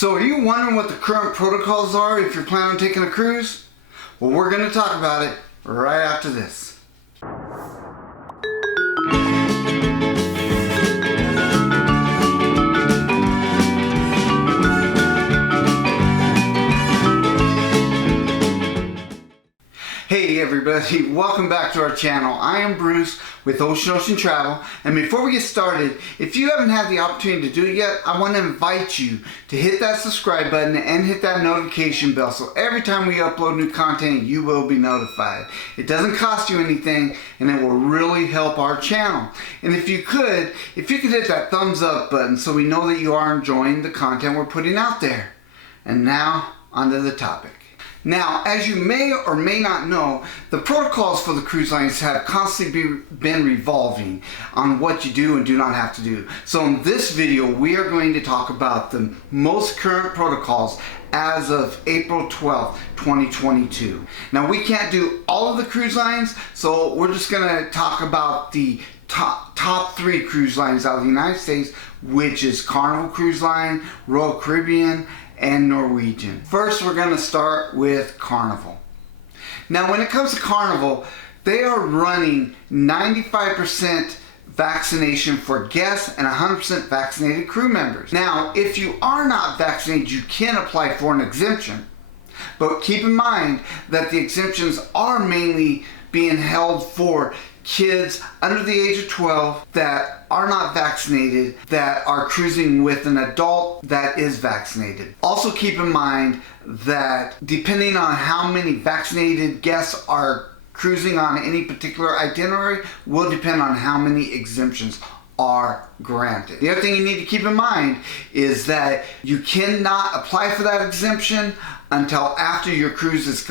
So are you wondering what the current protocols are if you're planning on taking a cruise? Well, we're going to talk about it right after this. Hey everybody, welcome back to our channel. I am Bruce with Ocean Travel, and before we get started, if you haven't had the opportunity to do it yet, I want to invite you to hit that subscribe button and hit that notification bell so every time we upload new content you will be notified. It doesn't cost you anything and it will really help our channel. And if you could hit that thumbs up button so we know that you are enjoying the content we're putting out there. And now onto the topic. Now, as you may or may not know, the protocols for the cruise lines have constantly been revolving on what you do and do not have to do. So in this video, we are going to talk about the most current protocols as of April 12th, 2022. Now, we can't do all of the cruise lines, so we're just going to talk about the top three cruise lines out of the United States, which is Carnival Cruise Line, Royal Caribbean, and Norwegian. First, we're going to start with Carnival. Now, when it comes to Carnival, they are running 95% vaccination for guests and 100% vaccinated crew members. Now, if you are not vaccinated, you can apply for an exemption. But keep in mind that the exemptions are mainly being held for kids under the age of 12 that are not vaccinated that are cruising with an adult that is vaccinated. Also keep in mind that depending on how many vaccinated guests are cruising on any particular itinerary will depend on how many exemptions are granted. The other thing you need to keep in mind is that you cannot apply for that exemption until after your cruise is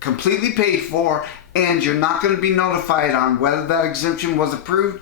completely paid for, and you're not going to be notified on whether that exemption was approved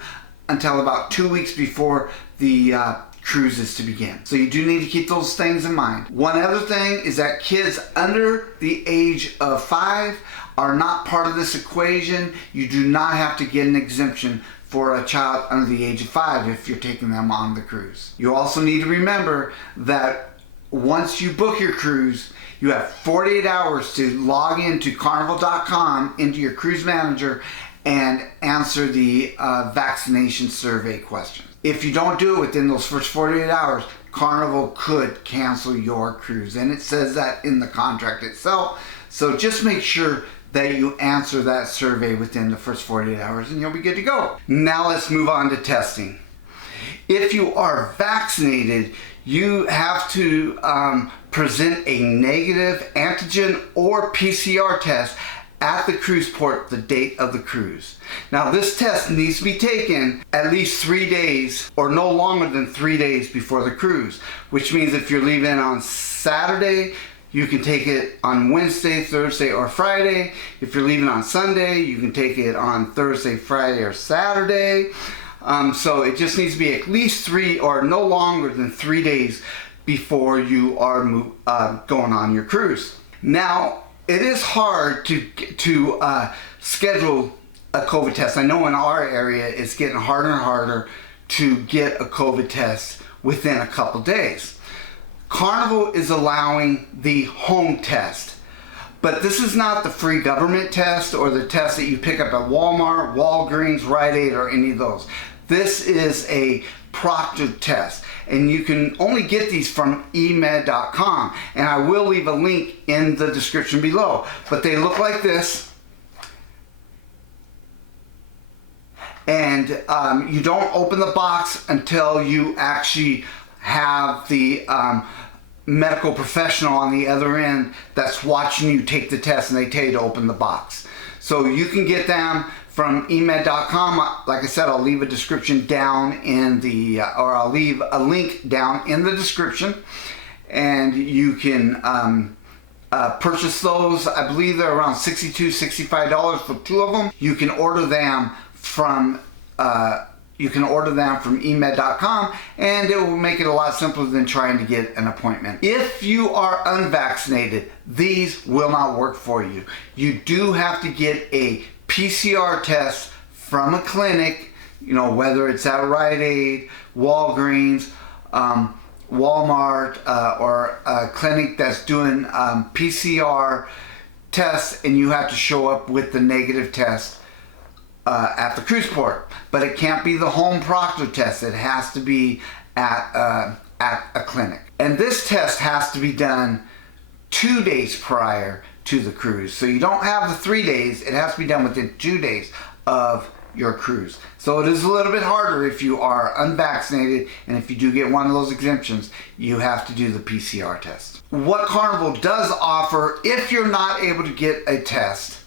until about 2 weeks before the cruise is to begin. So you do need to keep those things in mind. One other thing is that kids under the age of 5 are not part of this equation. You do not have to get an exemption for a child under the age of 5 if you're taking them on the cruise. You also need to remember that once you book your cruise, you have 48 hours to log into carnival.com into your cruise manager and answer the vaccination survey questions. If you don't do it within those first 48 hours, Carnival could cancel your cruise, and it says that in the contract itself. So just make sure that you answer that survey within the first 48 hours and you'll be good to go. Now let's move on to testing. If you are vaccinated, you have to present a negative antigen or PCR test at the cruise port the date of the cruise. Now this test needs to be taken at least 3 days or no longer than 3 days before the cruise, which means if you're leaving on Saturday, you can take it on Wednesday, Thursday, or Friday. If you're leaving on Sunday, you can take it on Thursday, Friday, or Saturday. So it just needs to be at least 3 or no longer than 3 days before you are going on your cruise. Now, it is hard to schedule a COVID test. I know in our area it's getting harder and harder to get a COVID test within a couple days. Carnival is allowing the home test. But this is not the free government test or the test that you pick up at Walmart, Walgreens, Rite Aid, or any of those. This is a Proctored Test, and you can only get these from emed.com, and I will leave a link in the description below. But they look like this, and you don't open the box until you actually have the medical professional on the other end that's watching you take the test, and they tell you to open the box. So you can get them from emed.com. Like I said, I'll leave a description down in the, or I'll leave a link down in the description, and you can purchase those. I believe they're around $62, $65 for 2 of them. You can order them from emed.com, and it will make it a lot simpler than trying to get an appointment. If you are unvaccinated, these will not work for you. You do have to get a PCR test from a clinic, you know, whether it's at Rite Aid, Walgreens, Walmart or a clinic that's doing PCR tests, and you have to show up with the negative test at the cruise port. But it can't be the home Proctored test. It has to be at a clinic. And this test has to be done 2 days prior to the cruise. So you don't have the 3 days. It has to be done within 2 days of your cruise. So it is a little bit harder if you are unvaccinated, and if you do get one of those exemptions, you have to do the PCR test. What Carnival does offer, if you're not able to get a test,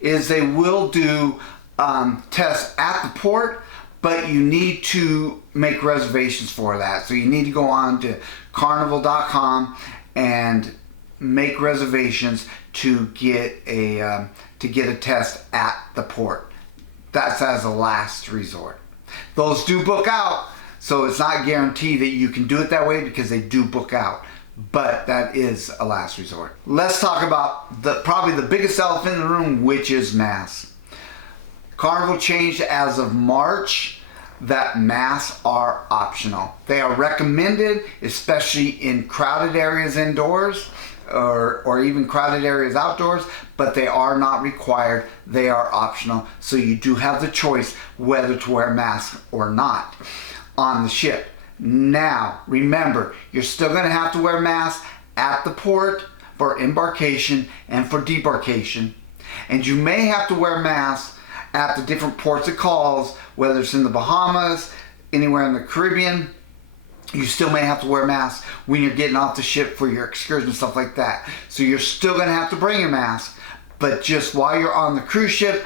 is they will do tests at the port, but you need to make reservations for that. So you need to go on to carnival.com and make reservations to get a test at the port. That's as a last resort. Those do book out, so it's not guaranteed that you can do it that way, because they do book out. But that is a last resort. Let's talk about probably the biggest elephant in the room, which is masks. Carnival changed as of March that masks are optional. They are recommended, especially in crowded areas indoors or even crowded areas outdoors, but they are not required. They are optional. So you do have the choice whether to wear masks or not on the ship. Now, remember, you're still going to have to wear masks at the port for embarkation and for debarkation. And you may have to wear masks at the different ports of calls, whether it's in the Bahamas, anywhere in the Caribbean. You still may have to wear masks when you're getting off the ship for your excursion and stuff like that. So you're still going to have to bring a mask, but just while you're on the cruise ship,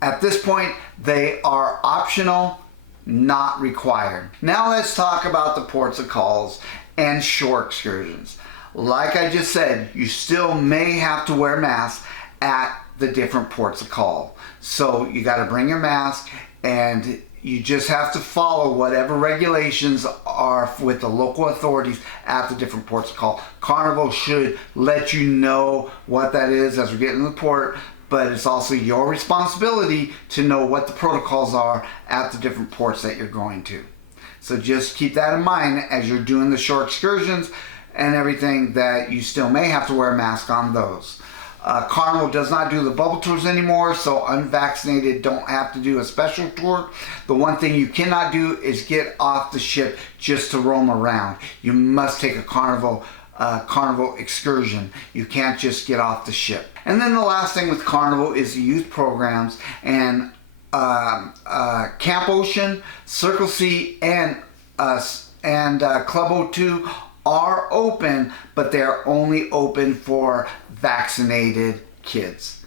at this point, they are optional, not required. Now let's talk about the ports of calls and shore excursions. Like I just said, you still may have to wear masks at the different ports of call. So you got to bring your mask, and you just have to follow whatever regulations are with the local authorities at the different ports of call. Carnival should let you know what that is as we're getting to the port, but it's also your responsibility to know what the protocols are at the different ports that you're going to. So just keep that in mind as you're doing the shore excursions and everything, that you still may have to wear a mask on those. Carnival does not do the bubble tours anymore, so unvaccinated don't have to do a special tour. The one thing you cannot do is get off the ship just to roam around. You must take a Carnival excursion. You can't just get off the ship. And then the last thing with Carnival is the youth programs, and Camp Ocean, Circle C, and Club O2 are open, but they are only open for vaccinated kids.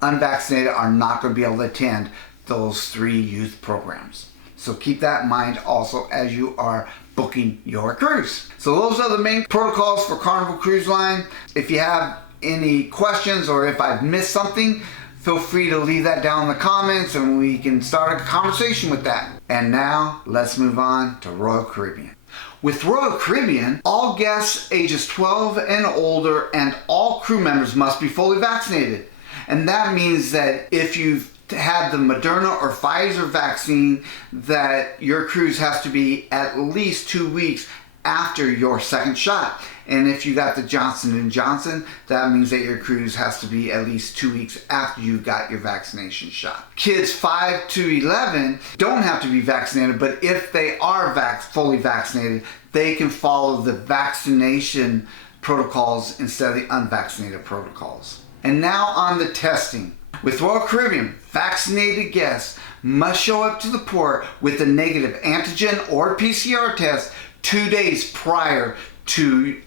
Unvaccinated are not going to be able to attend those 3 youth programs. So keep that in mind also as you are booking your cruise. So those are the main protocols for Carnival Cruise Line. If you have any questions, or if I've missed something, feel free to leave that down in the comments and we can start a conversation with that. And now let's move on to Royal Caribbean. With Royal Caribbean, all guests ages 12 and older and all crew members must be fully vaccinated. And that means that if you've had the Moderna or Pfizer vaccine, that your cruise has to be at least 2 weeks after your second shot. And if you got the Johnson & Johnson, that means that your cruise has to be at least 2 weeks after you got your vaccination shot. Kids 5 to 11 don't have to be vaccinated, but if they are fully vaccinated, they can follow the vaccination protocols instead of the unvaccinated protocols. And now on the testing. With Royal Caribbean, vaccinated guests must show up to the port with a negative antigen or PCR test 2 days prior to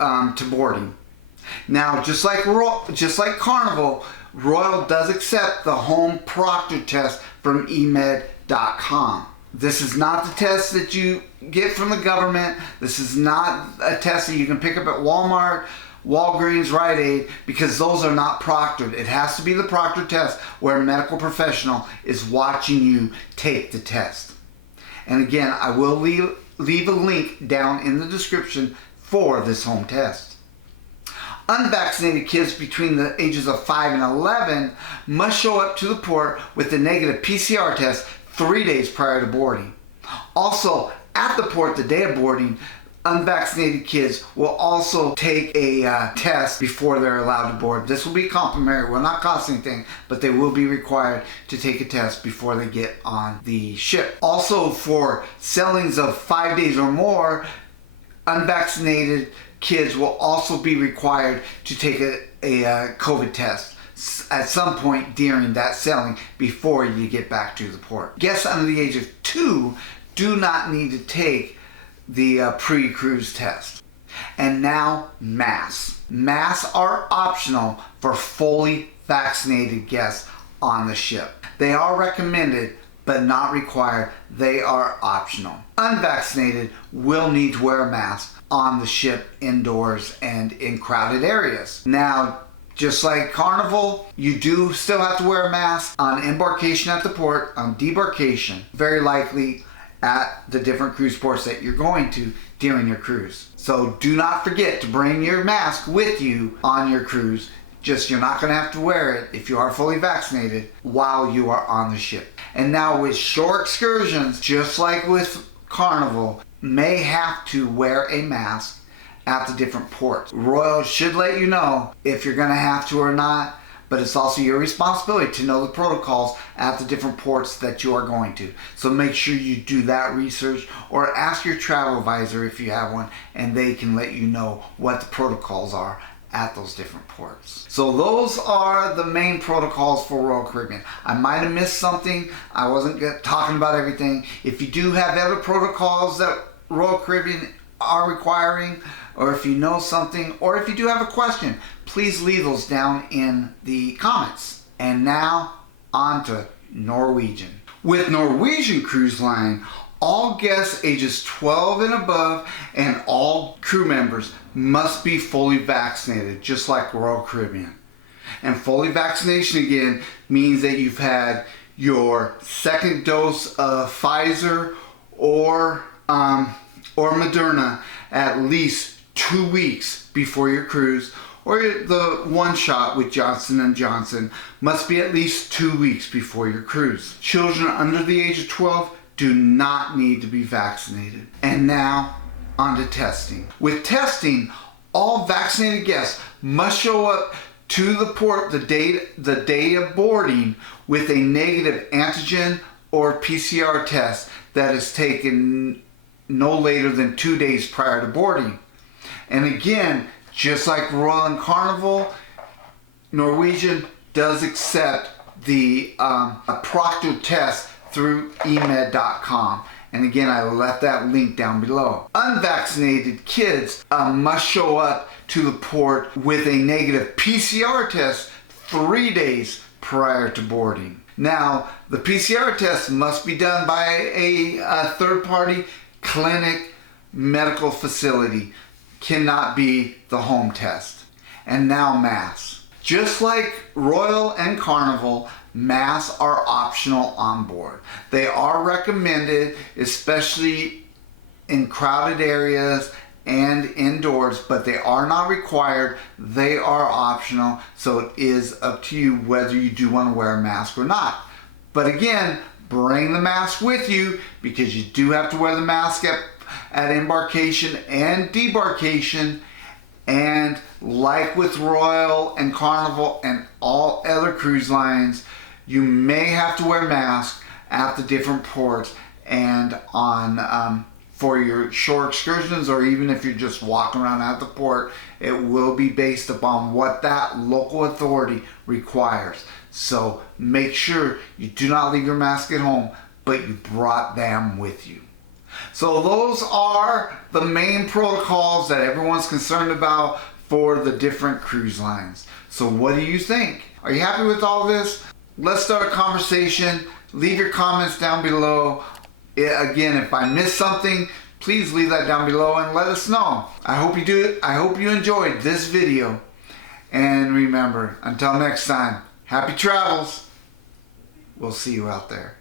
boarding. Now, just like Carnival, Royal does accept the home Proctor test from emed.com. This is not the test that you get from the government. This is not a test that you can pick up at Walmart, Walgreens, Rite Aid, because those are not proctored. It has to be the Proctor test where a medical professional is watching you take the test. And again, I will leave a link down in the description for this home test. Unvaccinated kids between the ages of 5 and 11 must show up to the port with a negative PCR test 3 days prior to boarding. Also, at the port the day of boarding, unvaccinated kids will also take a test before they're allowed to board. This will be complimentary, will not cost anything, but they will be required to take a test before they get on the ship. Also, for sailings of 5 days or more, unvaccinated kids will also be required to take a COVID test at some point during that sailing before you get back to the port. Guests under the age of 2 do not need to take the pre-cruise test. And now, masks. Masks are optional for fully vaccinated guests on the ship. They are recommended but not required. They are optional. Unvaccinated will need to wear a mask on the ship, indoors, and in crowded areas. Now, just like Carnival, you do still have to wear a mask on embarkation at the port, on debarkation, very likely at the different cruise ports that you're going to during your cruise. So do not forget to bring your mask with you on your cruise. Just you're not going to have to wear it if you are fully vaccinated while you are on the ship. And now with shore excursions, just like with Carnival, may have to wear a mask at the different ports. Royal should let you know if you're going to have to or not, but it's also your responsibility to know the protocols at the different ports that you are going to. So make sure you do that research, or ask your travel advisor if you have one, and they can let you know what the protocols are at those different ports. So those are the main protocols for Royal Caribbean. I might have missed something. I wasn't talking about everything. If you do have other protocols that Royal Caribbean are requiring, or if you know something, or if you do have a question, please leave those down in the comments. And now on to Norwegian. With Norwegian Cruise Line, all guests ages 12 and above and all crew members must be fully vaccinated, just like Royal Caribbean. And fully vaccination again means that you've had your second dose of Pfizer or Moderna at least 2 weeks before your cruise, or the one shot with Johnson & Johnson must be at least 2 weeks before your cruise. Children under the age of 12 do not need to be vaccinated. And now on to testing. With testing, all vaccinated guests must show up to the port the day of boarding with a negative antigen or PCR test that is taken no later than 2 days prior to boarding. And again, just like Royal and Carnival, Norwegian does accept the Proctored Test through emed.com. And again, I left that link down below. Unvaccinated kids must show up to the port with a negative PCR test 3 days prior to boarding. Now, the PCR test must be done by a third-party clinic medical facility. Cannot be the home test. And now masks. Just like Royal and Carnival, masks are optional on board. They are recommended, especially in crowded areas and indoors, but they are not required. They are optional, so it is up to you whether you do want to wear a mask or not. But again, bring the mask with you, because you do have to wear the mask at embarkation and debarkation. And like with Royal and Carnival and all other cruise lines, you may have to wear masks at the different ports and on for your shore excursions, or even if you're just walking around at the port, it will be based upon what that local authority requires. So make sure you do not leave your mask at home, but you brought them with you. So those are the main protocols that everyone's concerned about for the different cruise lines. So what do you think? Are you happy with all this? Let's start a conversation. Leave your comments down below. Again, if I missed something, please leave that down below and let us know. I hope you do. I hope you enjoyed this video. And remember, until next time, happy travels. We'll see you out there.